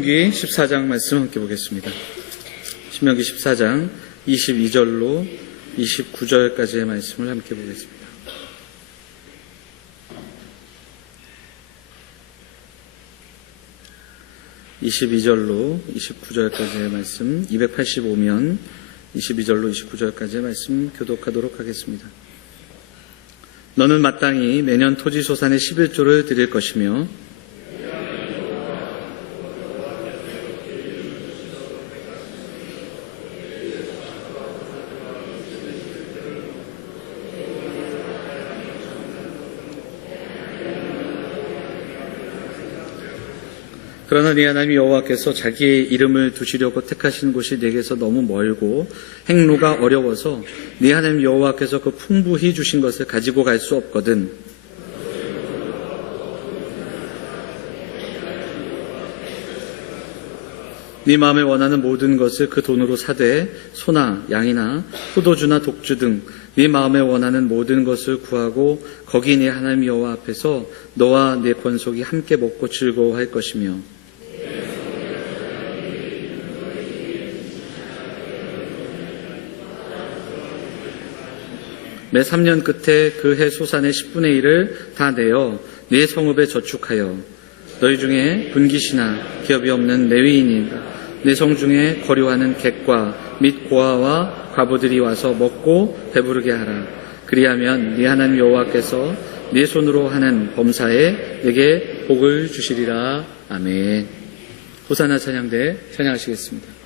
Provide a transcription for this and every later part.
신명기 14장 말씀 함께 보겠습니다. 신명기 14장 22절로 29절까지의 말씀을 함께 보겠습니다. (22절로 29절까지의 말씀) 285면 22절로 29절까지의 말씀 교독하도록 하겠습니다. 너는 마땅히 매년 토지소산의 11조를 드릴 것이며 그러나 네 하나님 여호와께서 자기의 이름을 두시려고 택하신 곳이 네게서 너무 멀고 행로가 어려워서 네 하나님 여호와께서 그 풍부히 주신 것을 가지고 갈 수 없거든. 네 마음에 원하는 모든 것을 그 돈으로 사되 소나 양이나 포도주나 독주 등 네 마음에 원하는 모든 것을 구하고 거기 네 하나님 여호와 앞에서 너와 네 권속이 함께 먹고 즐거워할 것이며 매 3년 끝에 그 해 소산의 10분의 1을 다 내어 네 성읍에 저축하여 너희 중에 분깃이나 기업이 없는 레위인이나 네 성 중에 거류하는 객과 및 고아와 과부들이 와서 먹고 배부르게 하라. 그리하면 네 하나님 여호와께서 네 손으로 하는 범사에 네게 복을 주시리라. 아멘. 호산나 찬양대 찬양하시겠습니다.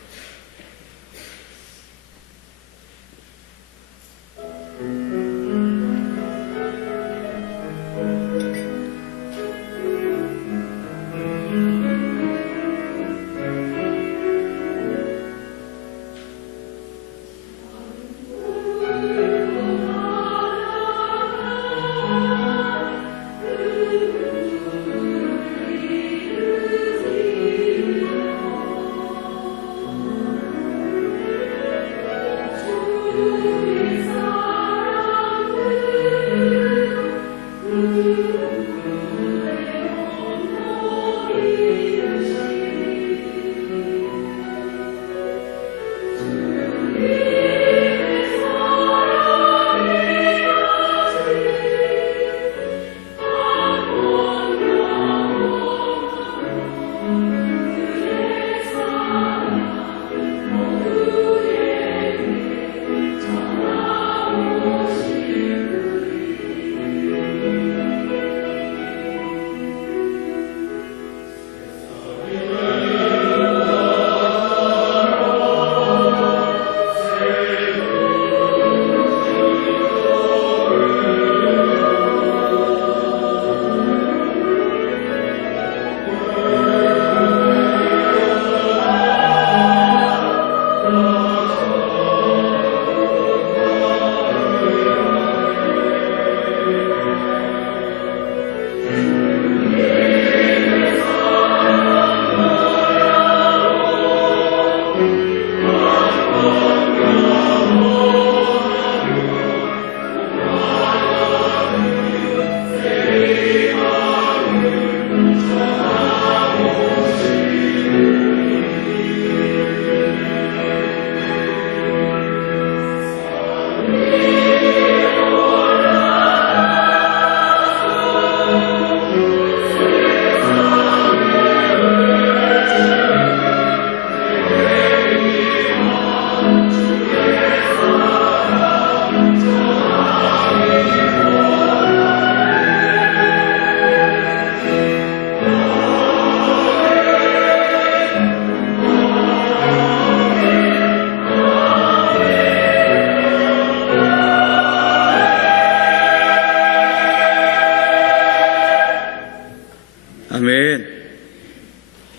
아멘.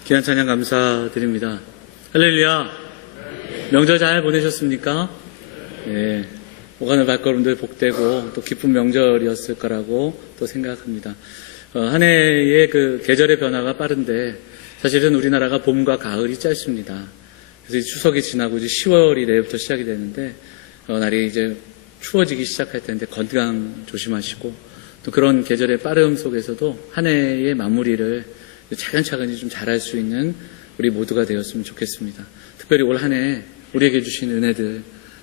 귀한 찬양 감사드립니다. 할렐루야. 명절 잘 보내셨습니까? 네. 오가는 발걸음들 복되고 또 기쁜 명절이었을 거라고 또 생각합니다. 한 해의 그 계절의 변화가 빠른데 사실은 우리나라가 봄과 가을이 짧습니다. 그래서 추석이 지나고 이제 10월이 내일부터 시작이 되는데 날이 이제 추워지기 시작할 텐데 건강 조심하시고 또 그런 계절의 빠름 속에서도 한 해의 마무리를 차근차근히 좀 잘할 수 있는 우리 모두가 되었으면 좋겠습니다. 특별히 올 한 해 우리에게 주신 은혜들,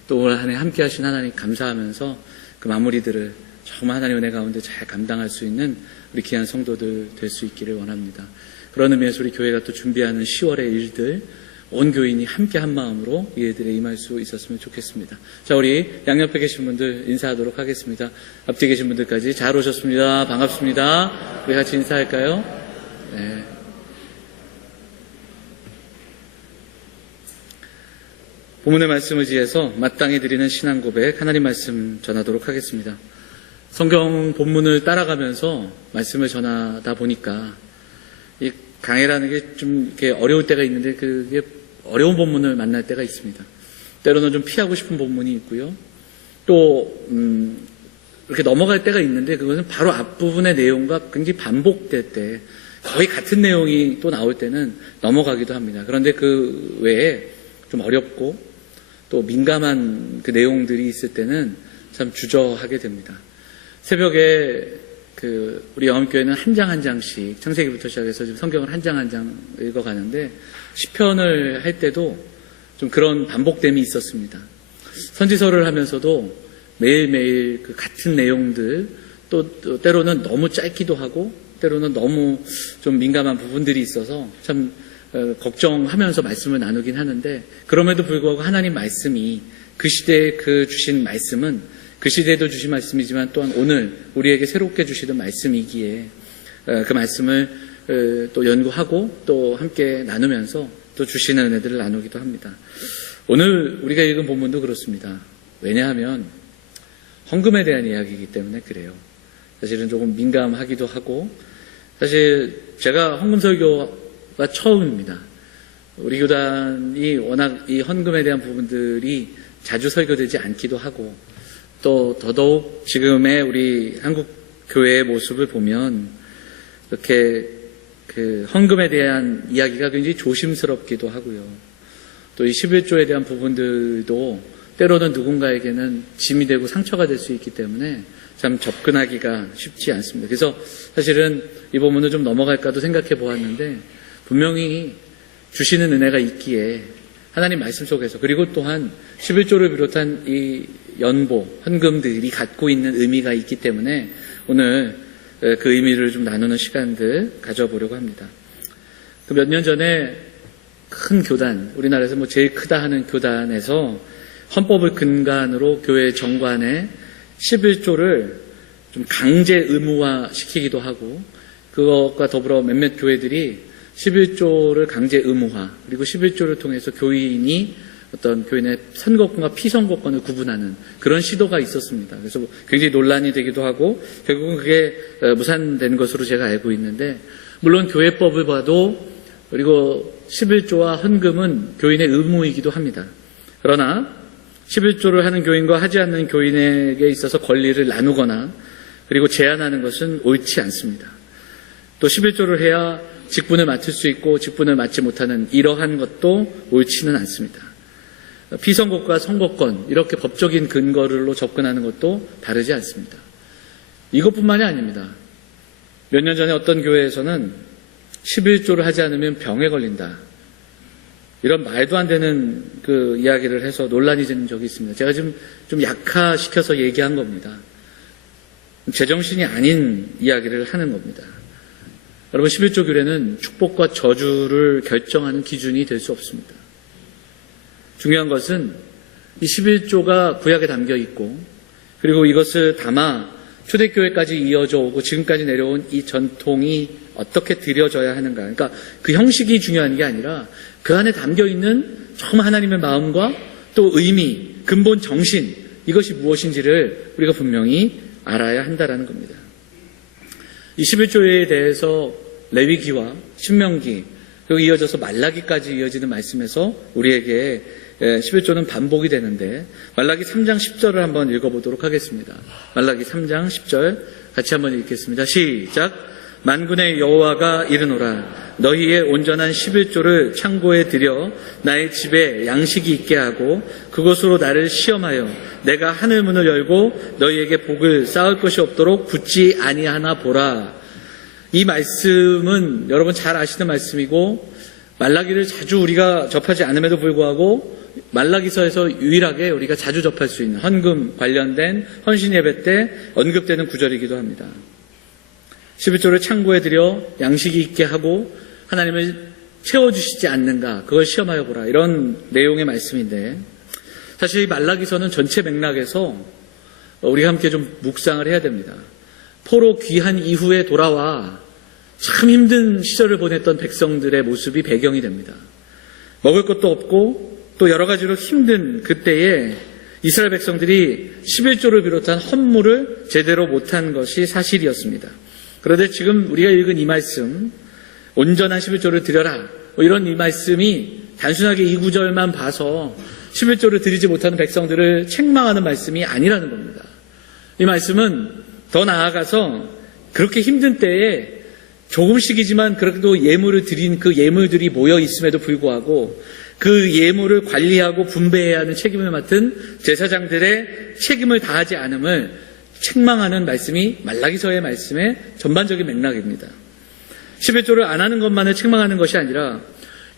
또 올 한 해 함께 하신 하나님 감사하면서 그 마무리들을 정말 하나님 은혜 가운데 잘 감당할 수 있는 우리 귀한 성도들 될 수 있기를 원합니다. 그런 의미에서 우리 교회가 또 준비하는 10월의 일들, 온 교인이 함께 한 마음으로 이 일들에 임할 수 있었으면 좋겠습니다. 자, 우리 양옆에 계신 분들 인사하도록 하겠습니다. 앞뒤에 계신 분들까지 잘 오셨습니다. 반갑습니다. 우리 같이 인사할까요? 네. 본문의 말씀을 지해서 마땅히 드리는 신앙 고백, 하나님 말씀 전하도록 하겠습니다. 성경 본문을 따라가면서 말씀을 전하다 보니까 이 강해라는 게 좀 이렇게 어려울 때가 있는데, 그게 어려운 본문을 만날 때가 있습니다. 때로는 좀 피하고 싶은 본문이 있고요. 또 이렇게 넘어갈 때가 있는데, 그것은 바로 앞부분의 내용과 굉장히 반복될 때, 거의 같은 내용이 또 나올 때는 넘어가기도 합니다. 그런데 그 외에 좀 어렵고 또 민감한 그 내용들이 있을 때는 참 주저하게 됩니다. 새벽에 우리 영암교회는 한 장 한 장씩 창세기부터 시작해서 지금 성경을 한 장 한 장 읽어가는데, 시편을 할 때도 좀 그런 반복됨이 있었습니다. 선지서를 하면서도 매일매일 그 같은 내용들, 또 때로는 너무 짧기도 하고 때로는 너무 좀 민감한 부분들이 있어서 참 걱정하면서 말씀을 나누긴 하는데, 그럼에도 불구하고 하나님 말씀이, 그 시대에 그 주신 말씀은 그 시대에도 주신 말씀이지만 또한 오늘 우리에게 새롭게 주시던 말씀이기에 그 말씀을 또 연구하고 또 함께 나누면서 또 주시는 은혜들을 나누기도 합니다. 오늘 우리가 읽은 본문도 그렇습니다. 왜냐하면 헌금에 대한 이야기이기 때문에 그래요. 사실은 조금 민감하기도 하고, 사실 제가 헌금 설교가 처음입니다. 우리 교단이 워낙 이 헌금에 대한 부분들이 자주 설교되지 않기도 하고, 또 더더욱 지금의 우리 한국 교회의 모습을 보면 이렇게 그 헌금에 대한 이야기가 굉장히 조심스럽기도 하고요. 또 이 11조에 대한 부분들도 때로는 누군가에게는 짐이 되고 상처가 될 수 있기 때문에 참 접근하기가 쉽지 않습니다. 그래서 사실은 이 부분을 좀 넘어갈까도 생각해 보았는데, 분명히 주시는 은혜가 있기에 하나님 말씀 속에서, 그리고 또한 11조를 비롯한 이 연보, 헌금들이 갖고 있는 의미가 있기 때문에 오늘 그 의미를 좀 나누는 시간들 가져보려고 합니다. 그 몇 년 전에 큰 교단, 우리나라에서 뭐 제일 크다 하는 교단에서 헌법을 근간으로 교회 정관에 11조를 좀 강제 의무화 시키기도 하고, 그것과 더불어 몇몇 교회들이 11조를 강제 의무화, 그리고 11조를 통해서 교인이 어떤 교인의 선거권과 피선거권을 구분하는 그런 시도가 있었습니다. 그래서 굉장히 논란이 되기도 하고 결국은 그게 무산된 것으로 제가 알고 있는데, 물론 교회법을 봐도 그리고 11조와 헌금은 교인의 의무이기도 합니다. 그러나 11조를 하는 교인과 하지 않는 교인에게 있어서 권리를 나누거나 그리고 제한하는 것은 옳지 않습니다. 또 11조를 해야 직분을 맡을 수 있고 직분을 맡지 못하는 이러한 것도 옳지는 않습니다. 피선거과 선거권, 이렇게 법적인 근거로 접근하는 것도 다르지 않습니다. 이것뿐만이 아닙니다. 몇 년 전에 어떤 교회에서는 11조를 하지 않으면 병에 걸린다, 이런 말도 안 되는 그 이야기를 해서 논란이 된 적이 있습니다. 제가 지금 좀 약화시켜서 얘기한 겁니다. 제정신이 아닌 이야기를 하는 겁니다. 여러분, 11조 규례는 축복과 저주를 결정하는 기준이 될 수 없습니다. 중요한 것은 이 11조가 구약에 담겨 있고, 그리고 이것을 담아 초대교회까지 이어져 오고 지금까지 내려온 이 전통이 어떻게 드려져야 하는가. 그러니까 그 형식이 중요한 게 아니라 그 안에 담겨 있는 정말 하나님의 마음과 또 의미, 근본 정신, 이것이 무엇인지를 우리가 분명히 알아야 한다라는 겁니다. 이 11조에 대해서 레위기와 신명기, 그리고 이어져서 말라기까지 이어지는 말씀에서 우리에게 11조는 반복이 되는데, 말라기 3장 10절을 한번 읽어보도록 하겠습니다. 말라기 3장 10절 같이 한번 읽겠습니다. 시작. 만군의 여호와가 이르노라. 너희의 온전한 11조를 창고에 들여 나의 집에 양식이 있게 하고 그것으로 나를 시험하여 내가 하늘 문을 열고 너희에게 복을 쌓을 것이 없도록 붙지 아니하나 보라. 이 말씀은 여러분 잘 아시는 말씀이고, 말라기를 자주 우리가 접하지 않음에도 불구하고 말라기서에서 유일하게 우리가 자주 접할 수 있는 헌금 관련된 헌신 예배 때 언급되는 구절이기도 합니다. 11조를 창고에 들여 양식이 있게 하고 하나님을 채워주시지 않는가, 그걸 시험하여 보라, 이런 내용의 말씀인데, 사실 이 말라기서는 전체 맥락에서 우리가 함께 좀 묵상을 해야 됩니다. 포로 귀한 이후에 돌아와 참 힘든 시절을 보냈던 백성들의 모습이 배경이 됩니다. 먹을 것도 없고 또 여러 가지로 힘든 그때에 이스라엘 백성들이 11조를 비롯한 헌물을 제대로 못한 것이 사실이었습니다. 그런데 지금 우리가 읽은 이 말씀, 온전한 11조를 드려라, 이런 이 말씀이 단순하게 이 구절만 봐서 11조를 드리지 못하는 백성들을 책망하는 말씀이 아니라는 겁니다. 이 말씀은 더 나아가서 그렇게 힘든 때에 조금씩이지만 그래도 예물을 드린 그 예물들이 모여 있음에도 불구하고 그 예물을 관리하고 분배해야 하는 책임을 맡은 제사장들의 책임을 다하지 않음을 책망하는 말씀이 말라기서의 말씀의 전반적인 맥락입니다. 11조를 안 하는 것만을 책망하는 것이 아니라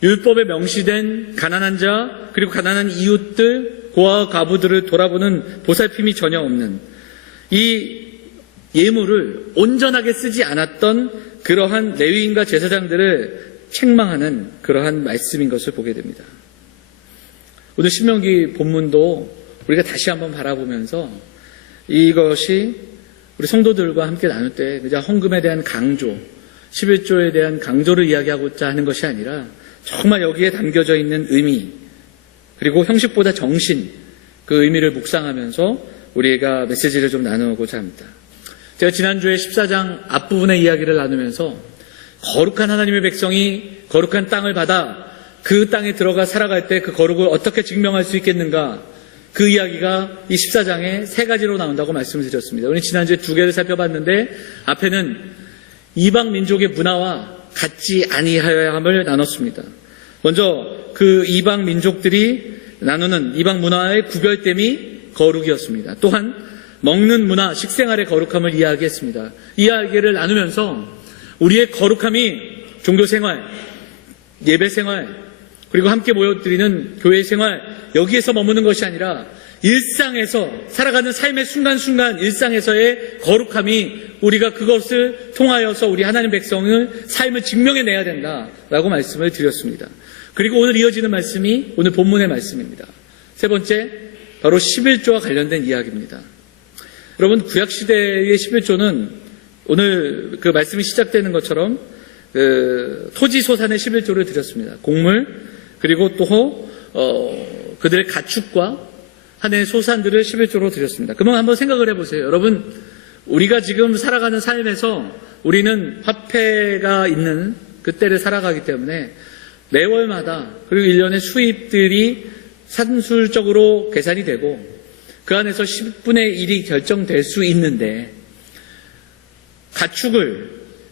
율법에 명시된 가난한 자 그리고 가난한 이웃들, 고아와 과부들을 돌아보는 보살핌이 전혀 없는 이 예물을 온전하게 쓰지 않았던 그러한 레위인과 제사장들을 책망하는 그러한 말씀인 것을 보게 됩니다. 오늘 신명기 본문도 우리가 다시 한번 바라보면서 이것이 우리 성도들과 함께 나눌 때 그냥 헌금에 대한 강조, 11조에 대한 강조를 이야기하고자 하는 것이 아니라 정말 여기에 담겨져 있는 의미, 그리고 형식보다 정신, 그 의미를 묵상하면서 우리가 메시지를 좀 나누고자 합니다. 제가 지난주에 14장 앞부분의 이야기를 나누면서 거룩한 하나님의 백성이 거룩한 땅을 받아 그 땅에 들어가 살아갈 때 그 거룩을 어떻게 증명할 수 있겠는가, 그 이야기가 이 14장에 세 가지로 나온다고 말씀을 드렸습니다. 우리 지난주에 두 개를 살펴봤는데 앞에는 이방 민족의 문화와 같지 아니하여야 함을 나눴습니다. 먼저 그 이방 민족들이 나누는 이방 문화의 구별됨이 거룩이었습니다. 또한 먹는 문화, 식생활의 거룩함을 이야기했습니다. 이 이야기를 나누면서 우리의 거룩함이 종교생활, 예배생활, 그리고 함께 모여드리는 교회생활, 여기에서 머무는 것이 아니라 일상에서 살아가는 삶의 순간순간 일상에서의 거룩함이 우리가 그것을 통하여서 우리 하나님 백성을 삶을 증명해내야 된다라고 말씀을 드렸습니다. 그리고 오늘 이어지는 말씀이 오늘 본문의 말씀입니다. 세 번째, 바로 11조와 관련된 이야기입니다. 여러분, 구약시대의 11조는 오늘 그 말씀이 시작되는 것처럼 토지소산의 11조를 드렸습니다. 곡물, 그리고 또 그들의 가축과 한 해의 소산들을 11조로 드렸습니다. 그러면 한번 생각을 해보세요. 여러분, 우리가 지금 살아가는 삶에서 우리는 화폐가 있는 그때를 살아가기 때문에 매월마다 그리고 1년의 수입들이 산술적으로 계산이 되고 그 안에서 10분의 1이 결정될 수 있는데 가축을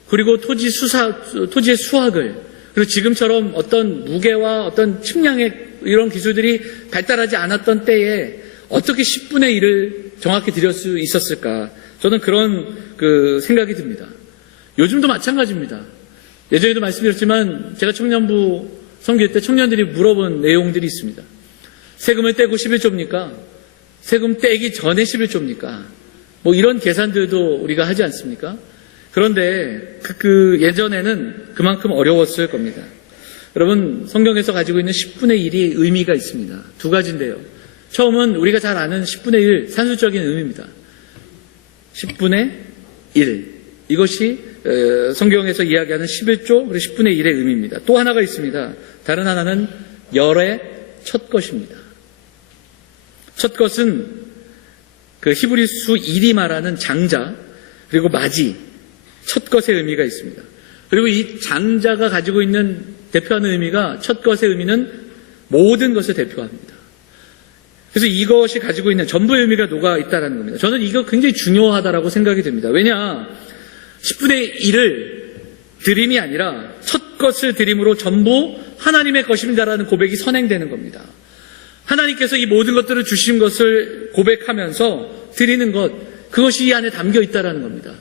그리고 토지의 수확을 그리고 지금처럼 어떤 무게와 어떤 측량의 이런 기술들이 발달하지 않았던 때에 어떻게 10분의 1을 정확히 드릴 수 있었을까? 저는 그런 생각이 듭니다. 요즘도 마찬가지입니다. 예전에도 말씀드렸지만 제가 청년부 섬길 때 청년들이 물어본 내용들이 있습니다. 세금을 떼고 11조입니까? 세금 떼기 전에 11조입니까? 뭐 이런 계산들도 우리가 하지 않습니까? 그런데 예전에는 그만큼 어려웠을 겁니다. 여러분, 성경에서 가지고 있는 10분의 1이 의미가 있습니다. 두 가지인데요. 처음은 우리가 잘 아는 10분의 1 산술적인 의미입니다. 10분의 1. 이것이 성경에서 이야기하는 11조 그리고 10분의 1의 의미입니다. 또 하나가 있습니다. 다른 하나는 열의 첫 것입니다. 첫 것은 그 히브리 수 1이 말하는 장자 그리고 맞이, 첫 것의 의미가 있습니다. 그리고 이 장자가 가지고 있는 대표하는 의미가 첫 것의 의미는 모든 것을 대표합니다. 그래서 이것이 가지고 있는 전부의 의미가 녹아 있다는 겁니다. 저는 이거 굉장히 중요하다고 생각이 됩니다. 왜냐, 10분의 1을 드림이 아니라 첫 것을 드림으로 전부 하나님의 것입니다라는 고백이 선행되는 겁니다. 하나님께서 이 모든 것들을 주신 것을 고백하면서 드리는 것, 그것이 이 안에 담겨 있다는 겁니다.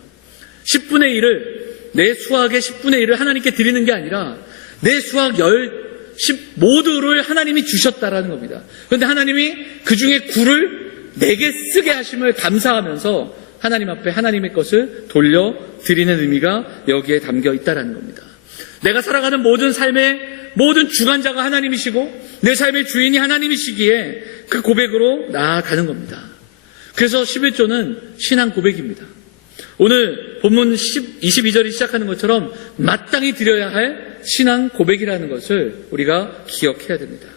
10분의 1을, 내 수학의 10분의 1을 하나님께 드리는 게 아니라 내 수확 10 모두를 하나님이 주셨다라는 겁니다. 그런데 하나님이 그 중에 굴을 내게 쓰게 하심을 감사하면서 하나님 앞에 하나님의 것을 돌려드리는 의미가 여기에 담겨 있다는 겁니다. 내가 살아가는 모든 삶의 모든 주관자가 하나님이시고 내 삶의 주인이 하나님이시기에 그 고백으로 나아가는 겁니다. 그래서 11조는 신앙 고백입니다. 오늘 본문 22절이 시작하는 것처럼 마땅히 드려야 할 신앙 고백이라는 것을 우리가 기억해야 됩니다.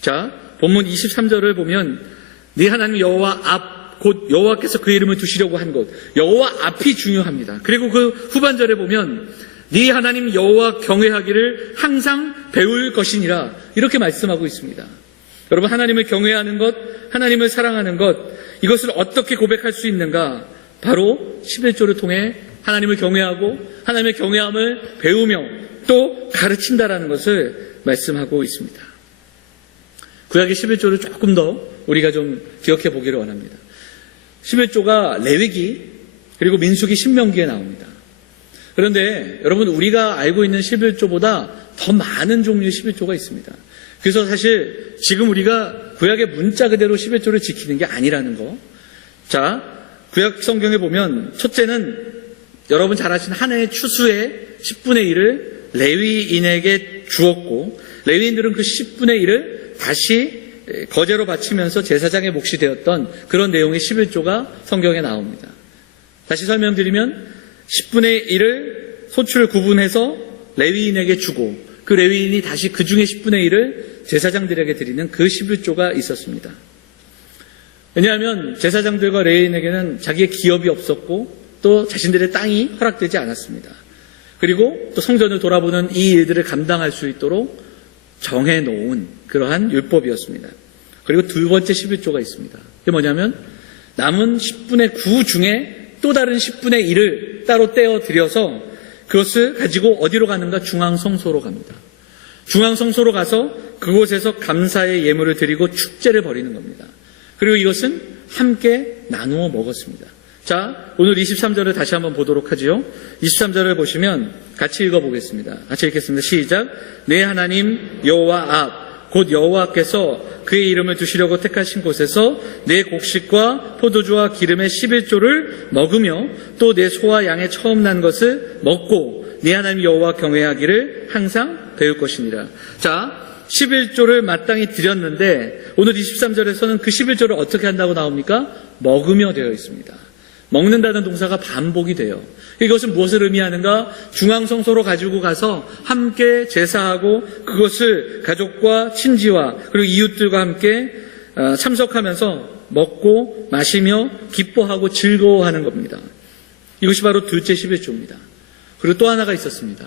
자, 본문 23절을 보면 네 하나님 여호와 앞, 곧 여호와께서 그 이름을 두시려고 한 곳, 여호와 앞이 중요합니다. 그리고 그 후반절에 보면 네 하나님 여호와 경외하기를 항상 배울 것이니라 이렇게 말씀하고 있습니다. 여러분, 하나님을 경외하는 것, 하나님을 사랑하는 것, 이것을 어떻게 고백할 수 있는가? 바로 11조를 통해 하나님을 경외하고 하나님의 경외함을 배우며 또 가르친다라는 것을 말씀하고 있습니다. 구약의 11조를 조금 더 우리가 좀 기억해 보기를 원합니다. 11조가 레위기 그리고 민수기 신명기에 나옵니다. 그런데 여러분, 우리가 알고 있는 11조보다 더 많은 종류의 11조가 있습니다. 그래서 사실 지금 우리가 구약의 문자 그대로 11조를 지키는 게 아니라는 거. 자, 구약 성경에 보면 첫째는 여러분 잘 아시는 한 해의 추수의 10분의 1을 레위인에게 주었고 레위인들은 그 10분의 1을 다시 거제로 바치면서 제사장의 몫이 되었던 그런 내용의 11조가 성경에 나옵니다. 다시 설명드리면 10분의 1을 소출을 구분해서 레위인에게 주고 그 레위인이 다시 그 중에 10분의 1을 제사장들에게 드리는 그 11조가 있었습니다. 왜냐하면 제사장들과 레위인에게는 자기의 기업이 없었고 또 자신들의 땅이 허락되지 않았습니다. 그리고 또 성전을 돌아보는 이 일들을 감당할 수 있도록 정해놓은 그러한 율법이었습니다. 그리고 두 번째 11조가 있습니다. 그게 뭐냐면 남은 10분의 9 중에 또 다른 10분의 1을 따로 떼어 들여서 그것을 가지고 어디로 가는가? 중앙성소로 갑니다. 중앙성소로 가서 그곳에서 감사의 예물을 드리고 축제를 벌이는 겁니다. 그리고 이것은 함께 나누어 먹었습니다. 자, 오늘 23절을 다시 한번 보도록 하지요. 23절을 보시면 같이 읽어보겠습니다. 같이 읽겠습니다. 시작. 내 하나님 여호와 앞, 곧 여호와께서 그의 이름을 두시려고 택하신 곳에서 내 곡식과 포도주와 기름의 11조를 먹으며 또 내 소와 양의 처음 난 것을 먹고 네 하나님 여호와 경외하기를 항상 배울 것이니라. 자, 11조를 마땅히 드렸는데 오늘 23절에서는 그 11조를 어떻게 한다고 나옵니까? 먹으며 되어 있습니다. 먹는다는 동사가 반복이 돼요. 이것은 무엇을 의미하는가? 중앙성소로 가지고 가서 함께 제사하고 그것을 가족과 친지와 그리고 이웃들과 함께 참석하면서 먹고 마시며 기뻐하고 즐거워하는 겁니다. 이것이 바로 둘째 11조입니다. 그리고 또 하나가 있었습니다.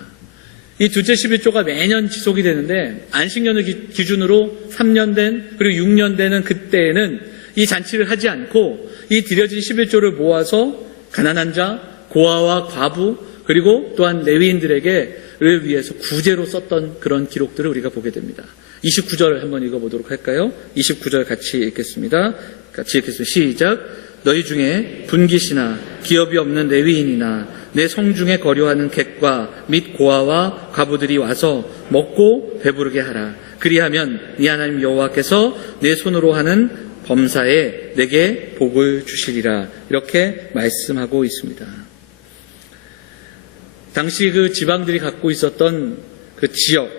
이 둘째 11조가 매년 지속이 되는데 안식년을 기준으로 3년 된 그리고 6년 되는 그때에는 이 잔치를 하지 않고 이 드려진 11조를 모아서 가난한 자, 고아와 과부 그리고 또한 레위인들에게를 위해서 구제로 썼던 그런 기록들을 우리가 보게 됩니다. 29절 한번 읽어보도록 할까요? 29절 같이 읽겠습니다. 시작. 너희 중에 분깃이나 기업이 없는 레위인이나 내 성중에 거류하는 객과 및 고아와 과부들이 와서 먹고 배부르게 하라. 그리하면 네 하나님 여호와께서 내 손으로 하는 범사에 내게 복을 주시리라. 이렇게 말씀하고 있습니다. 당시 그 지방들이 갖고 있었던 그 지역,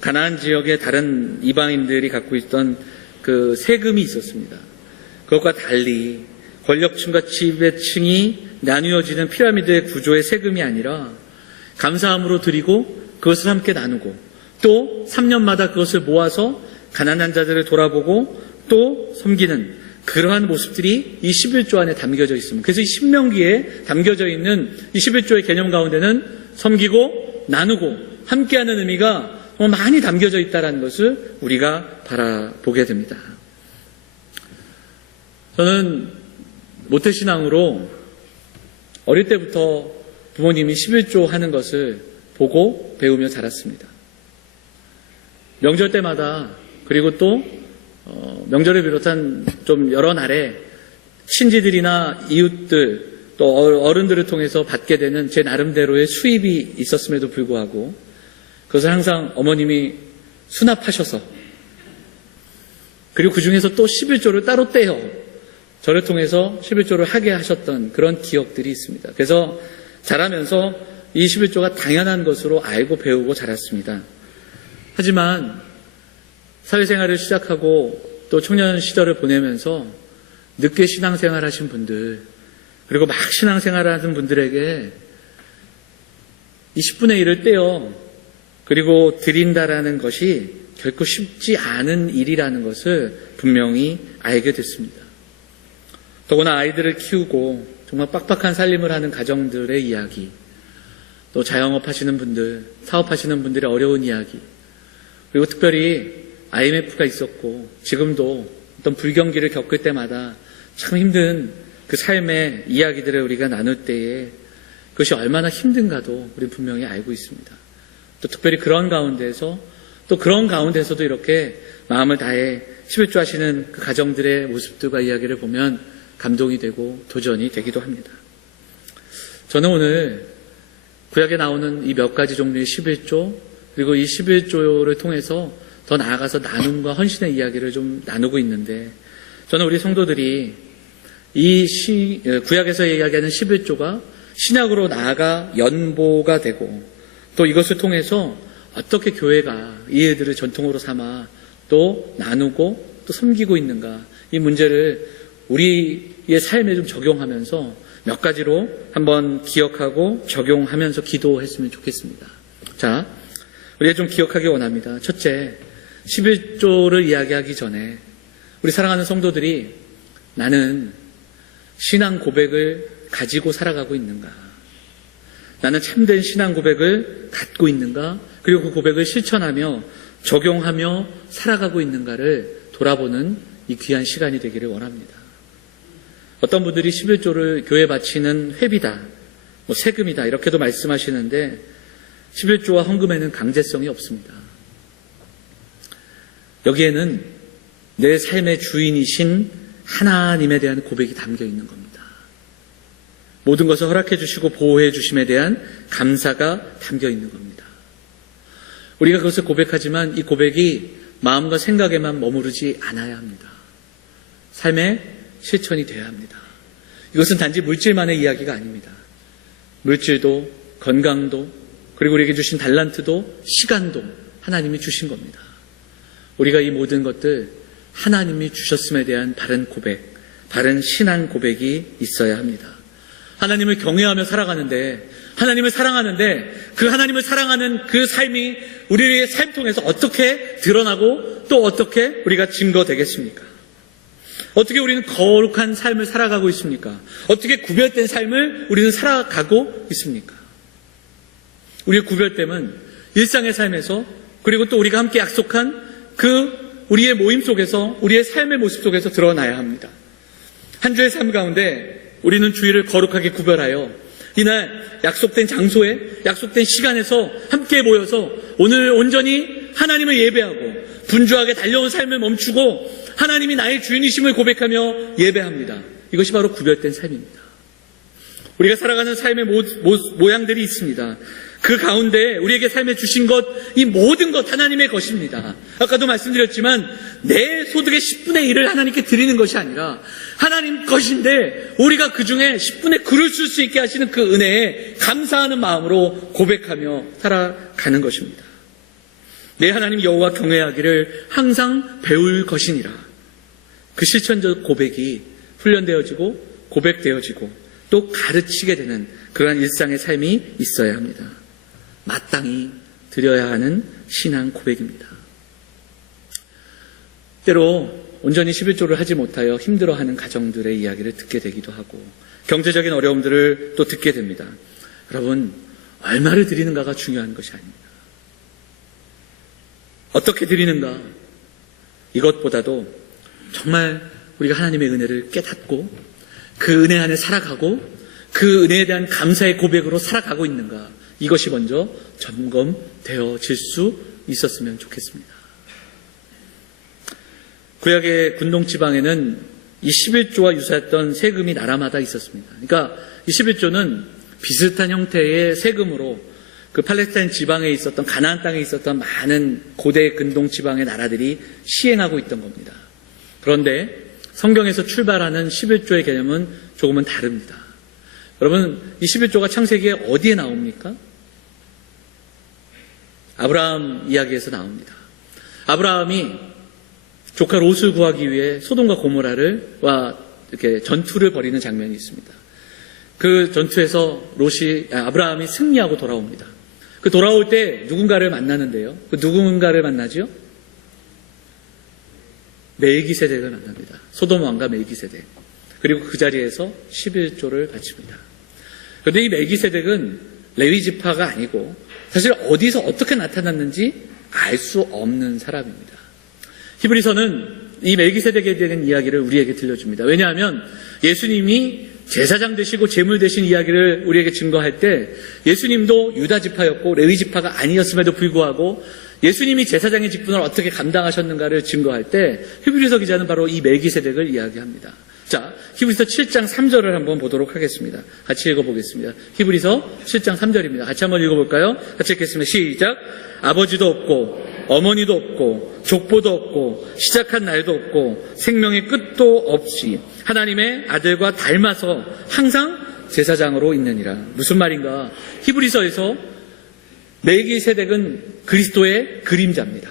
가나안 지역의 다른 이방인들이 갖고 있던 그 세금이 있었습니다. 그것과 달리 권력층과 지배층이 나뉘어지는 피라미드의 구조의 세금이 아니라 감사함으로 드리고 그것을 함께 나누고 또 3년마다 그것을 모아서 가난한 자들을 돌아보고 또 섬기는 그러한 모습들이 이 11조 안에 담겨져 있습니다. 그래서 이 신명기에 담겨져 있는 이 11조의 개념 가운데는 섬기고 나누고 함께하는 의미가 많이 담겨져 있다는 것을 우리가 바라보게 됩니다. 저는 모태신앙으로 어릴 때부터 부모님이 11조 하는 것을 보고 배우며 자랐습니다. 명절 때마다 그리고 또 명절을 비롯한 좀 여러 날에 친지들이나 이웃들 또 어른들을 통해서 받게 되는 제 나름대로의 수입이 있었음에도 불구하고 그것을 항상 어머님이 수납하셔서, 그리고 그 중에서 또 11조를 따로 떼어 저를 통해서 11조를 하게 하셨던 그런 기억들이 있습니다. 그래서 자라면서 이 11조가 당연한 것으로 알고 배우고 자랐습니다. 하지만 사회생활을 시작하고 또 청년 시절을 보내면서 늦게 신앙생활 하신 분들, 그리고 막 신앙생활을 하는 분들에게 이 10분의 1을 떼어 그리고 드린다라는 것이 결코 쉽지 않은 일이라는 것을 분명히 알게 됐습니다. 더구나 아이들을 키우고 정말 빡빡한 살림을 하는 가정들의 이야기, 또 자영업 하시는 분들, 사업하시는 분들의 어려운 이야기, 그리고 특별히 IMF가 있었고 지금도 어떤 불경기를 겪을 때마다 참 힘든 그 삶의 이야기들을 우리가 나눌 때에 그것이 얼마나 힘든가도 우리 분명히 알고 있습니다. 또 특별히 그런 가운데서 또 그런 가운데서도 이렇게 마음을 다해 11조 하시는 그 가정들의 모습들과 이야기를 보면 감동이 되고 도전이 되기도 합니다. 저는 오늘 구약에 나오는 이 몇 가지 종류의 11조, 그리고 이 11조를 통해서 더 나아가서 나눔과 헌신의 이야기를 좀 나누고 있는데, 저는 우리 성도들이 이 구약에서 이야기하는 11조가 신약으로 나아가 연보가 되고, 또 이것을 통해서 어떻게 교회가 이 일들을 전통으로 삼아 또 나누고 또 섬기고 있는가, 이 문제를 우리의 삶에 좀 적용하면서 몇 가지로 한번 기억하고 적용하면서 기도했으면 좋겠습니다. 자, 우리가 좀 기억하기 원합니다. 첫째, 11조를 이야기하기 전에 우리 사랑하는 성도들이 나는 신앙 고백을 가지고 살아가고 있는가? 나는 참된 신앙 고백을 갖고 있는가? 그리고 그 고백을 실천하며 적용하며 살아가고 있는가를 돌아보는 이 귀한 시간이 되기를 원합니다. 어떤 분들이 11조를 교회에 바치는 회비다, 세금이다 이렇게도 말씀하시는데 11조와 헌금에는 강제성이 없습니다. 여기에는 내 삶의 주인이신 하나님에 대한 고백이 담겨 있는 겁니다. 모든 것을 허락해 주시고 보호해 주심에 대한 감사가 담겨 있는 겁니다. 우리가 그것을 고백하지만 이 고백이 마음과 생각에만 머무르지 않아야 합니다. 삶의 실천이 되어야 합니다. 이것은 단지 물질만의 이야기가 아닙니다. 물질도, 건강도, 그리고 우리에게 주신 달란트도, 시간도 하나님이 주신 겁니다. 우리가 이 모든 것들 하나님이 주셨음에 대한 바른 고백, 바른 신앙 고백이 있어야 합니다. 하나님을 경외하며 살아가는데, 하나님을 사랑하는데 그 하나님을 사랑하는 그 삶이 우리의 삶 통해서 어떻게 드러나고 또 어떻게 우리가 증거되겠습니까? 어떻게 우리는 거룩한 삶을 살아가고 있습니까? 어떻게 구별된 삶을 우리는 살아가고 있습니까? 우리의 구별됨은 일상의 삶에서, 그리고 또 우리가 함께 약속한 그 우리의 모임 속에서, 우리의 삶의 모습 속에서 드러나야 합니다. 한 주의 삶 가운데 우리는 주일을 거룩하게 구별하여 이날 약속된 장소에, 약속된 시간에서 함께 모여서 오늘 온전히 하나님을 예배하고 분주하게 달려온 삶을 멈추고 하나님이 나의 주인이심을 고백하며 예배합니다. 이것이 바로 구별된 삶입니다. 우리가 살아가는 삶의 모양들이 있습니다. 그 가운데 우리에게 삶에 주신 것, 이 모든 것 하나님의 것입니다. 아까도 말씀드렸지만 내 소득의 10분의 1을 하나님께 드리는 것이 아니라 하나님 것인데 우리가 그 중에 10분의 9를 쓸 수 있게 하시는 그 은혜에 감사하는 마음으로 고백하며 살아가는 것입니다. 내 하나님 여호와 경외하기를 항상 배울 것이니라. 그 실천적 고백이 훈련되어지고 고백되어지고 또 가르치게 되는 그러한 일상의 삶이 있어야 합니다. 마땅히 드려야 하는 신앙 고백입니다. 때로 온전히 11조를 하지 못하여 힘들어하는 가정들의 이야기를 듣게 되기도 하고 경제적인 어려움들을 또 듣게 됩니다. 여러분, 얼마를 드리는가가 중요한 것이 아닙니다. 어떻게 드리는가, 이것보다도 정말 우리가 하나님의 은혜를 깨닫고 그 은혜 안에 살아가고 그 은혜에 대한 감사의 고백으로 살아가고 있는가, 이것이 먼저 점검되어질 수 있었으면 좋겠습니다. 구약의 군동지방에는 이 11조와 유사했던 세금이 나라마다 있었습니다. 그러니까 이 11조는 비슷한 형태의 세금으로 그 팔레스타인 지방에 있었던 가나안 땅에 있었던 많은 고대 근동 지방의 나라들이 시행하고 있던 겁니다. 그런데 성경에서 출발하는 11조의 개념은 조금은 다릅니다. 여러분, 이 11조가 창세기에 어디에 나옵니까? 아브라함 이야기에서 나옵니다. 아브라함이 조카 롯을 구하기 위해 소돔과 고모라와 이렇게 전투를 벌이는 장면이 있습니다. 그 전투에서 아브라함이 승리하고 돌아옵니다. 그 돌아올 때 누군가를 만나는데요. 그 누군가를 만나죠? 멜기세덱을 만납니다. 소돔 왕과 멜기세덱. 그리고 그 자리에서 11조를 바칩니다. 그런데 이 멜기세덱은 레위 지파가 아니고 사실 어디서 어떻게 나타났는지 알 수 없는 사람입니다. 히브리서는 이 멜기세덱에 대한 이야기를 우리에게 들려줍니다. 왜냐하면 예수님이 제사장 되시고 제물 되신 이야기를 우리에게 증거할 때 예수님도 유다 지파였고 레위 지파가 아니었음에도 불구하고 예수님이 제사장의 직분을 어떻게 감당하셨는가를 증거할 때 히브리서 기자는 바로 이 멜기세덱을 이야기합니다. 자, 히브리서 7장 3절을 한번 보도록 하겠습니다. 같이 읽어보겠습니다. 히브리서 7장 3절입니다. 같이 한번 읽어볼까요? 같이 읽겠습니다. 시작. 아버지도 없고 어머니도 없고 족보도 없고 시작한 날도 없고 생명의 끝도 없이 하나님의 아들과 닮아서 항상 제사장으로 있느니라. 무슨 말인가? 히브리서에서 멜기세덱은 그리스도의 그림자입니다.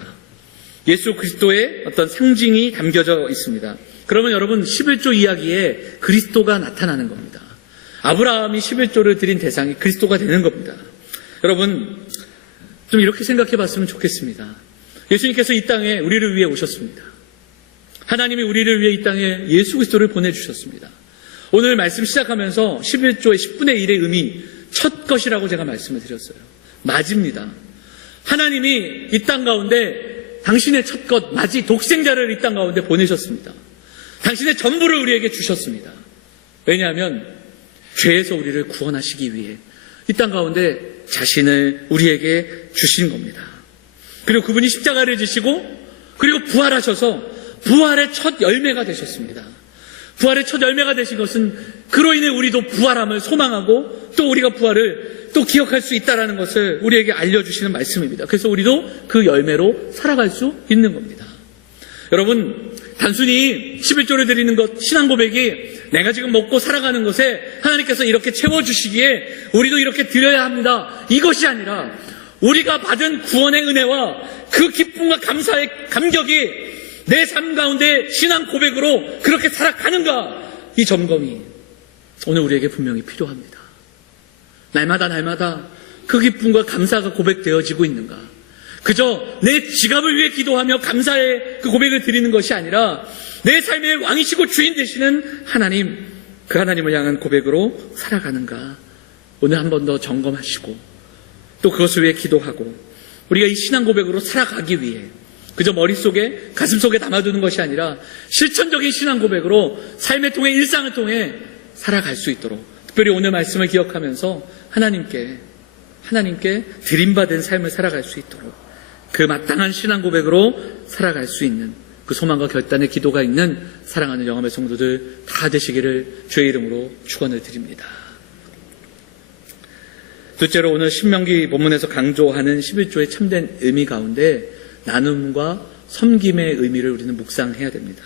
예수 그리스도의 어떤 상징이 담겨져 있습니다. 그러면 여러분 11조 이야기에 그리스도가 나타나는 겁니다. 아브라함이 11조를 드린 대상이 그리스도가 되는 겁니다. 여러분 좀 이렇게 생각해 봤으면 좋겠습니다. 예수님께서 이 땅에 우리를 위해 오셨습니다. 하나님이 우리를 위해 이 땅에 예수 그리스도를 보내주셨습니다. 오늘 말씀 시작하면서 11조의 10분의 1의 의미 첫 것이라고 제가 말씀을 드렸어요. 맞습니다. 하나님이 이 땅 가운데 당신의 첫 것, 맞이 독생자를 이 땅 가운데 보내셨습니다. 당신의 전부를 우리에게 주셨습니다. 왜냐하면 죄에서 우리를 구원하시기 위해 이 땅 가운데 자신을 우리에게 주신 겁니다. 그리고 그분이 십자가를 지시고 그리고 부활하셔서 부활의 첫 열매가 되셨습니다. 부활의 첫 열매가 되신 것은 그로 인해 우리도 부활함을 소망하고 또 우리가 부활을 또 기억할 수 있다는 것을 우리에게 알려주시는 말씀입니다. 그래서 우리도 그 열매로 살아갈 수 있는 겁니다. 여러분 단순히 11조를 드리는 것, 신앙 고백이 내가 지금 먹고 살아가는 것에 하나님께서 이렇게 채워주시기에 우리도 이렇게 드려야 합니다. 이것이 아니라 우리가 받은 구원의 은혜와 그 기쁨과 감사의 감격이 내 삶 가운데 신앙 고백으로 그렇게 살아가는가, 이 점검이 오늘 우리에게 분명히 필요합니다. 날마다 그 기쁨과 감사가 고백되어지고 있는가? 그저 내 지갑을 위해 기도하며 감사의 그 고백을 드리는 것이 아니라 내 삶의 왕이시고 주인 되시는 하나님, 그 하나님을 향한 고백으로 살아가는가? 오늘 한 번 더 점검하시고 또 그것을 위해 기도하고 우리가 이 신앙 고백으로 살아가기 위해 그저 머릿속에 가슴속에 담아두는 것이 아니라 실천적인 신앙 고백으로 삶을 통해 일상을 통해 살아갈 수 있도록, 특별히 오늘 말씀을 기억하면서 하나님께 드림받은 삶을 살아갈 수 있도록 그 마땅한 신앙 고백으로 살아갈 수 있는 그 소망과 결단의 기도가 있는 사랑하는 영암의 성도들 다 되시기를 주의 이름으로 축원을 드립니다. 둘째로 오늘 신명기 본문에서 강조하는 11조의 참된 의미 가운데 나눔과 섬김의 의미를 우리는 묵상해야 됩니다.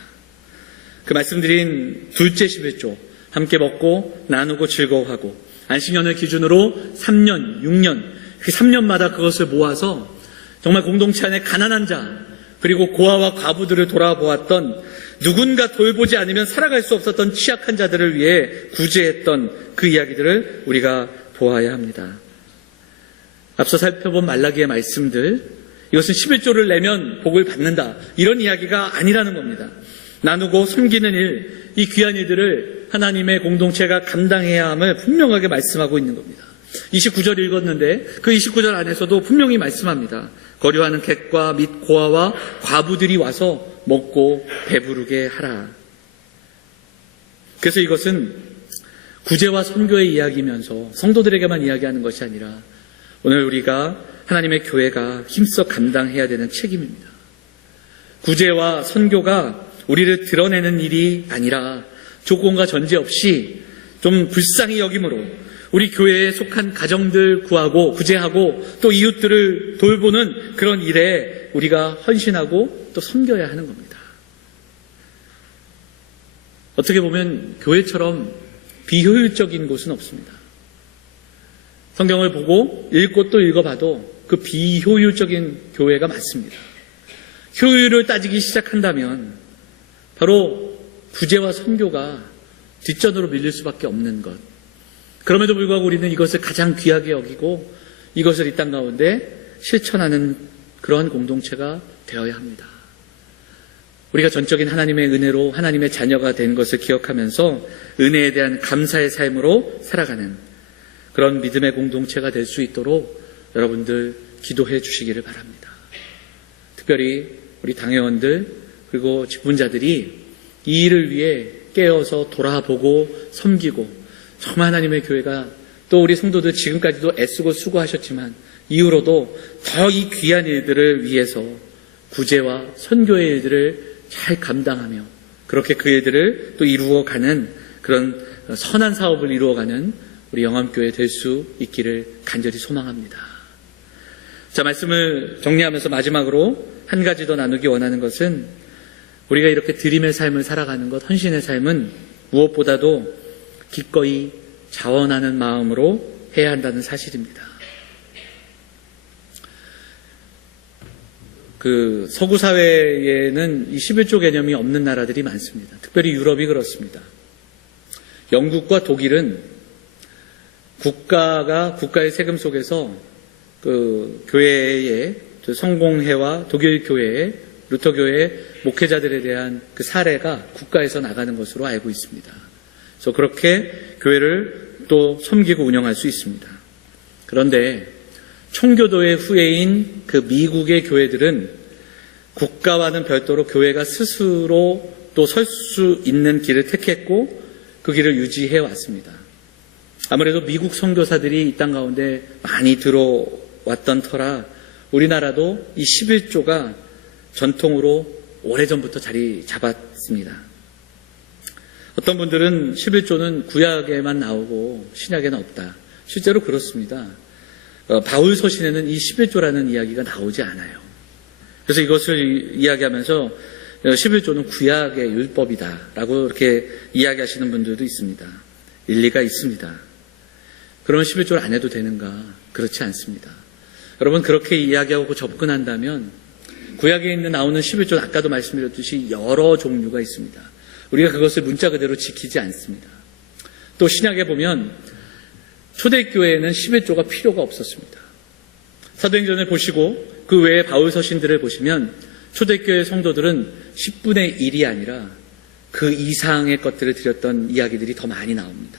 그 말씀드린 둘째 11조, 함께 먹고 나누고 즐거워하고 안식년을 기준으로 3년, 6년, 그 3년마다 그것을 모아서 정말 공동체 안에 가난한 자 그리고 고아와 과부들을 돌아보았던, 누군가 돌보지 않으면 살아갈 수 없었던 취약한 자들을 위해 구제했던 그 이야기들을 우리가 보아야 합니다. 앞서 살펴본 말라기의 말씀들, 이것은 11조를 내면 복을 받는다, 이런 이야기가 아니라는 겁니다. 나누고 섬기는 일, 이 귀한 일들을 하나님의 공동체가 감당해야 함을 분명하게 말씀하고 있는 겁니다. 29절 읽었는데 그 29절 안에서도 분명히 말씀합니다. 거류하는 객과 및 고아와 과부들이 와서 먹고 배부르게 하라. 그래서 이것은 구제와 선교의 이야기면서 성도들에게만 이야기하는 것이 아니라 오늘 우리가 하나님의 교회가 힘써 감당해야 되는 책임입니다. 구제와 선교가 우리를 드러내는 일이 아니라 조건과 전제 없이 좀 불쌍히 여김으로 우리 교회에 속한 가정들 구제하고 또 이웃들을 돌보는 그런 일에 우리가 헌신하고 또 섬겨야 하는 겁니다. 어떻게 보면 교회처럼 비효율적인 곳은 없습니다. 성경을 보고 읽고 또 읽어봐도 그 비효율적인 교회가 많습니다. 효율을 따지기 시작한다면 바로 구제와 선교가 뒷전으로 밀릴 수밖에 없는 것. 그럼에도 불구하고 우리는 이것을 가장 귀하게 여기고 이것을 이 땅 가운데 실천하는 그러한 공동체가 되어야 합니다. 우리가 전적인 하나님의 은혜로 하나님의 자녀가 된 것을 기억하면서 은혜에 대한 감사의 삶으로 살아가는 그런 믿음의 공동체가 될 수 있도록 여러분들 기도해 주시기를 바랍니다. 특별히 우리 당회원들 그리고 직분자들이 이 일을 위해 깨어서 돌아보고 섬기고 정말 하나님의 교회가 또 우리 성도들 지금까지도 애쓰고 수고하셨지만 이후로도 더 이 귀한 일들을 위해서 구제와 선교의 일들을 잘 감당하며 그렇게 그 일들을 또 이루어가는 그런 선한 사업을 이루어가는 우리 영암교회 될 수 있기를 간절히 소망합니다. 자, 말씀을 정리하면서 마지막으로 한 가지 더 나누기 원하는 것은 우리가 이렇게 드림의 삶을 살아가는 것, 헌신의 삶은 무엇보다도 기꺼이 자원하는 마음으로 해야 한다는 사실입니다. 그 서구 사회에는 이 11조 개념이 없는 나라들이 많습니다. 특별히 유럽이 그렇습니다. 영국과 독일은 국가의 세금 속에서 그 교회의 성공회와 독일 교회의 루터교회 목회자들에 대한 그 사례가 국가에서 나가는 것으로 알고 있습니다. 그래서 그렇게 교회를 또 섬기고 운영할 수 있습니다. 그런데 총교도의 후예인 그 미국의 교회들은 국가와는 별도로 교회가 스스로 또 설 수 있는 길을 택했고 그 길을 유지해 왔습니다. 아무래도 미국 선교사들이 이 땅 가운데 많이 들어왔던 터라 우리나라도 이 11조가 전통으로 오래전부터 자리 잡았습니다. 어떤 분들은 11조는 구약에만 나오고 신약에는 없다. 실제로 그렇습니다. 바울 서신에는 이 11조라는 이야기가 나오지 않아요. 그래서 이것을 이야기하면서 11조는 구약의 율법이다라고 이렇게 이야기하시는 분들도 있습니다. 일리가 있습니다. 그러면 11조를 안 해도 되는가? 그렇지 않습니다. 여러분 그렇게 이야기하고 접근한다면 구약에 나오는 11조는 아까도 말씀드렸듯이 여러 종류가 있습니다. 우리가 그것을 문자 그대로 지키지 않습니다. 또 신약에 보면 초대교회에는 11조가 필요가 없었습니다. 사도행전을 보시고 그 외에 바울 서신들을 보시면 초대교회 성도들은 10분의 1이 아니라 그 이상의 것들을 드렸던 이야기들이 더 많이 나옵니다.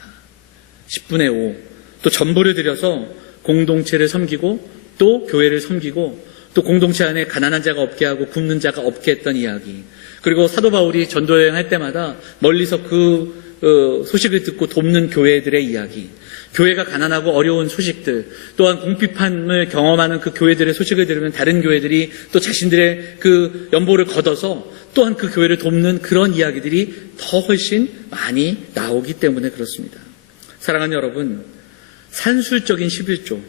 10분의 5, 또 전부를 들여서 공동체를 섬기고 또 교회를 섬기고 또 공동체 안에 가난한 자가 없게 하고 굶는 자가 없게 했던 이야기. 그리고 사도 바울이 전도 여행할 때마다 멀리서 그 소식을 듣고 돕는 교회들의 이야기. 교회가 가난하고 어려운 소식들, 또한 공핍함을 경험하는 그 교회들의 소식을 들으면 다른 교회들이 또 자신들의 그 연보를 걷어서 또한 그 교회를 돕는 그런 이야기들이 더 훨씬 많이 나오기 때문에 그렇습니다. 사랑하는 여러분, 산술적인 11조,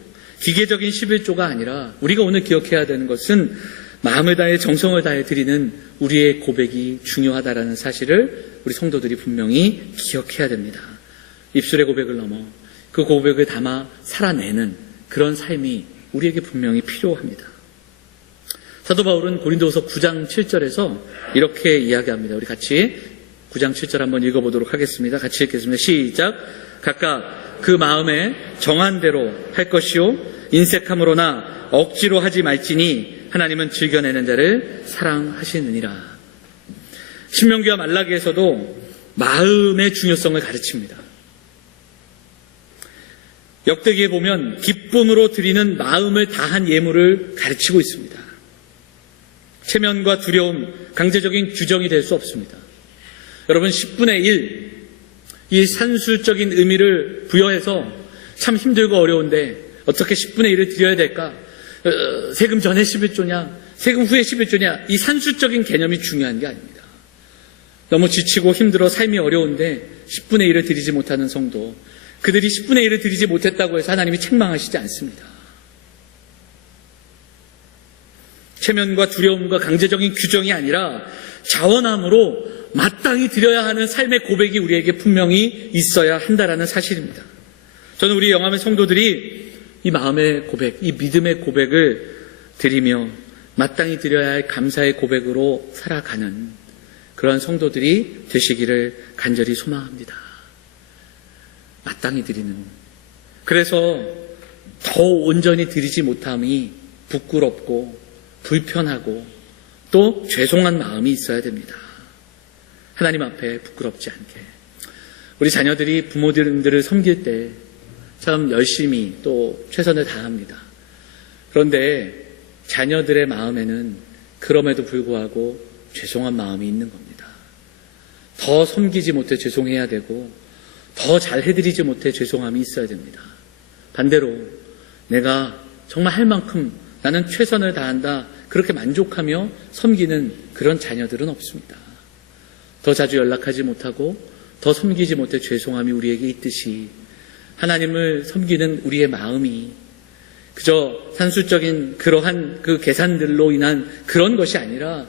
기계적인 11조가 아니라 우리가 오늘 기억해야 되는 것은 마음을 다해 정성을 다해 드리는 우리의 고백이 중요하다라는 사실을 우리 성도들이 분명히 기억해야 됩니다. 입술의 고백을 넘어 그 고백을 담아 살아내는 그런 삶이 우리에게 분명히 필요합니다. 사도 바울은 고린도후서 9장 7절에서 이렇게 이야기합니다. 우리 같이 9장 7절 한번 읽어보도록 하겠습니다. 같이 읽겠습니다. 시작. 각각 그 마음에 정한 대로 할 것이요 인색함으로나 억지로 하지 말지니 하나님은 즐겨내는 자를 사랑하시느니라. 신명기와 말라기에서도 마음의 중요성을 가르칩니다. 역대기에 보면 기쁨으로 드리는 마음을 다한 예물을 가르치고 있습니다. 체면과 두려움, 강제적인 규정이 될 수 없습니다. 여러분 10분의 1, 이 산술적인 의미를 부여해서 참 힘들고 어려운데 어떻게 10분의 1을 드려야 될까? 세금 전에 11조냐? 세금 후에 11조냐? 이 산술적인 개념이 중요한 게 아닙니다. 너무 지치고 힘들어 삶이 어려운데 10분의 1을 드리지 못하는 성도, 그들이 10분의 1을 드리지 못했다고 해서 하나님이 책망하시지 않습니다. 체면과 두려움과 강제적인 규정이 아니라 자원함으로 마땅히 드려야 하는 삶의 고백이 우리에게 분명히 있어야 한다는 사실입니다. 저는 우리 영암의 성도들이 이 마음의 고백, 이 믿음의 고백을 드리며 마땅히 드려야 할 감사의 고백으로 살아가는 그런 성도들이 되시기를 간절히 소망합니다. 마땅히 드리는. 그래서 더 온전히 드리지 못함이 부끄럽고 불편하고 또 죄송한 마음이 있어야 됩니다. 하나님 앞에 부끄럽지 않게. 우리 자녀들이 부모들을 섬길 때 참 열심히 또 최선을 다합니다. 그런데 자녀들의 마음에는 그럼에도 불구하고 죄송한 마음이 있는 겁니다. 더 섬기지 못해 죄송해야 되고 더 잘해드리지 못해 죄송함이 있어야 됩니다. 반대로 내가 정말 할 만큼 나는 최선을 다한다 그렇게 만족하며 섬기는 그런 자녀들은 없습니다. 더 자주 연락하지 못하고 더 섬기지 못해 죄송함이 우리에게 있듯이 하나님을 섬기는 우리의 마음이 그저 산술적인 그러한 그 계산들로 인한 그런 것이 아니라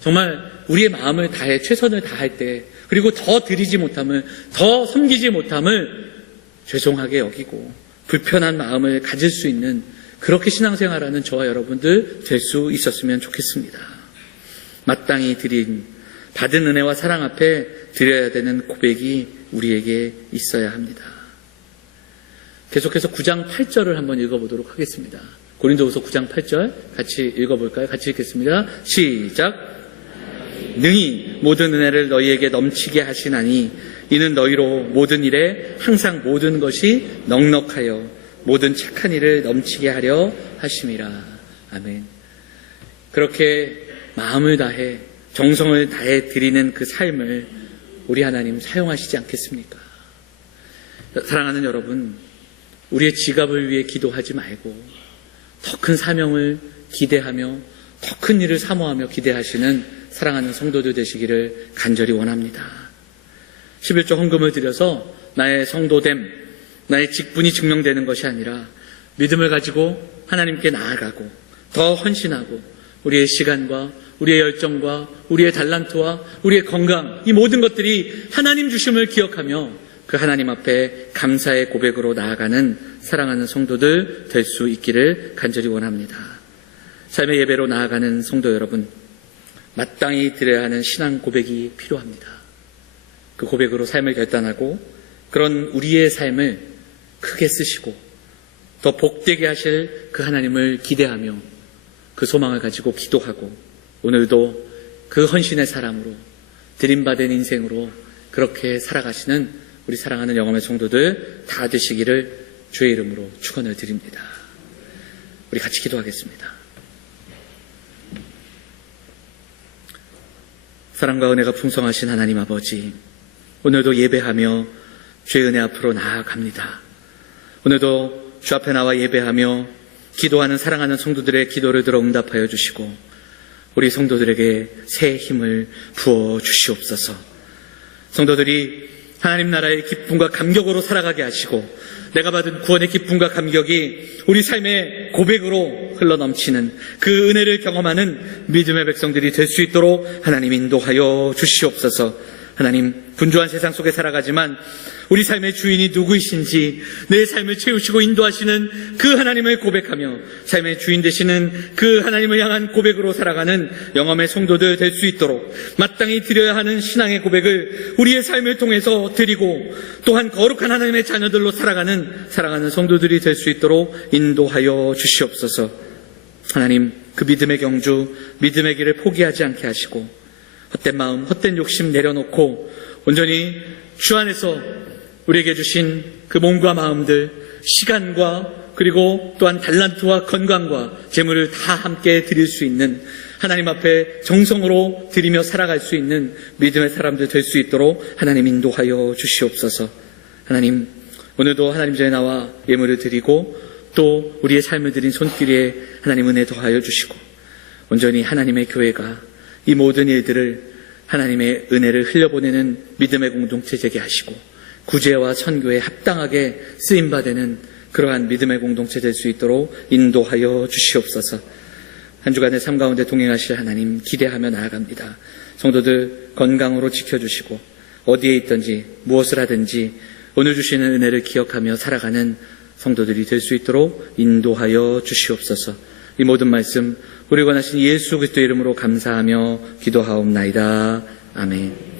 정말 우리의 마음을 다해 최선을 다할 때 그리고 더 드리지 못함을 더 섬기지 못함을 죄송하게 여기고 불편한 마음을 가질 수 있는 그렇게 신앙생활하는 저와 여러분들 될 수 있었으면 좋겠습니다. 마땅히 드린 받은 은혜와 사랑 앞에 드려야 되는 고백이 우리에게 있어야 합니다. 계속해서 9장 8절을 한번 읽어보도록 하겠습니다. 고린도후서 9장 8절 같이 읽어볼까요? 같이 읽겠습니다. 시작. 능히 모든 은혜를 너희에게 넘치게 하시나니 이는 너희로 모든 일에 항상 모든 것이 넉넉하여 모든 착한 일을 넘치게 하려 하심이라. 아멘. 그렇게 마음을 다해 정성을 다해 드리는 그 삶을 우리 하나님 사용하시지 않겠습니까? 사랑하는 여러분, 우리의 지갑을 위해 기도하지 말고 더 큰 사명을 기대하며 더 큰 일을 사모하며 기대하시는 사랑하는 성도들 되시기를 간절히 원합니다. 11조 헌금을 드려서 나의 성도됨, 나의 직분이 증명되는 것이 아니라 믿음을 가지고 하나님께 나아가고 더 헌신하고 우리의 시간과 우리의 열정과 우리의 달란트와 우리의 건강, 이 모든 것들이 하나님 주심을 기억하며 그 하나님 앞에 감사의 고백으로 나아가는 사랑하는 성도들 될 수 있기를 간절히 원합니다. 삶의 예배로 나아가는 성도 여러분, 마땅히 드려야 하는 신앙 고백이 필요합니다. 그 고백으로 삶을 결단하고 그런 우리의 삶을 크게 쓰시고 더 복되게 하실 그 하나님을 기대하며 그 소망을 가지고 기도하고 오늘도 그 헌신의 사람으로 드림받은 인생으로 그렇게 살아가시는 우리 사랑하는 영암의 성도들 다 되시기를 주의 이름으로 축원을 드립니다. 우리 같이 기도하겠습니다. 사랑과 은혜가 풍성하신 하나님 아버지, 오늘도 예배하며 주의 은혜 앞으로 나아갑니다. 오늘도 주 앞에 나와 예배하며 기도하는 사랑하는 성도들의 기도를 들어 응답하여 주시고 우리 성도들에게 새 힘을 부어 주시옵소서. 성도들이 하나님 나라의 기쁨과 감격으로 살아가게 하시고 내가 받은 구원의 기쁨과 감격이 우리 삶의 고백으로 흘러넘치는 그 은혜를 경험하는 믿음의 백성들이 될 수 있도록 하나님 인도하여 주시옵소서. 하나님, 분주한 세상 속에 살아가지만 우리 삶의 주인이 누구이신지 내 삶을 채우시고 인도하시는 그 하나님을 고백하며 삶의 주인 되시는 그 하나님을 향한 고백으로 살아가는 영암의 성도들 될 수 있도록 마땅히 드려야 하는 신앙의 고백을 우리의 삶을 통해서 드리고 또한 거룩한 하나님의 자녀들로 살아가는 사랑하는 성도들이 될 수 있도록 인도하여 주시옵소서. 하나님, 그 믿음의 경주, 믿음의 길을 포기하지 않게 하시고 헛된 마음, 헛된 욕심 내려놓고 온전히 주 안에서 우리에게 주신 그 몸과 마음들, 시간과 그리고 또한 달란트와 건강과 재물을 다 함께 드릴 수 있는 하나님 앞에 정성으로 드리며 살아갈 수 있는 믿음의 사람들 될 수 있도록 하나님 인도하여 주시옵소서. 하나님, 오늘도 하나님 전에 나와 예물을 드리고 또 우리의 삶을 드린 손길에 하나님 은혜 더하여 주시고 온전히 하나님의 교회가 이 모든 일들을 하나님의 은혜를 흘려보내는 믿음의 공동체 되게 하시고 구제와 선교에 합당하게 쓰임받는 그러한 믿음의 공동체 될 수 있도록 인도하여 주시옵소서. 한 주간의 삶 가운데 동행하실 하나님 기대하며 나아갑니다. 성도들 건강으로 지켜주시고 어디에 있든지 무엇을 하든지 오늘 주시는 은혜를 기억하며 살아가는 성도들이 될 수 있도록 인도하여 주시옵소서. 이 모든 말씀 우리 원하신 예수 그리스도의 이름으로 감사하며 기도하옵나이다. 아멘.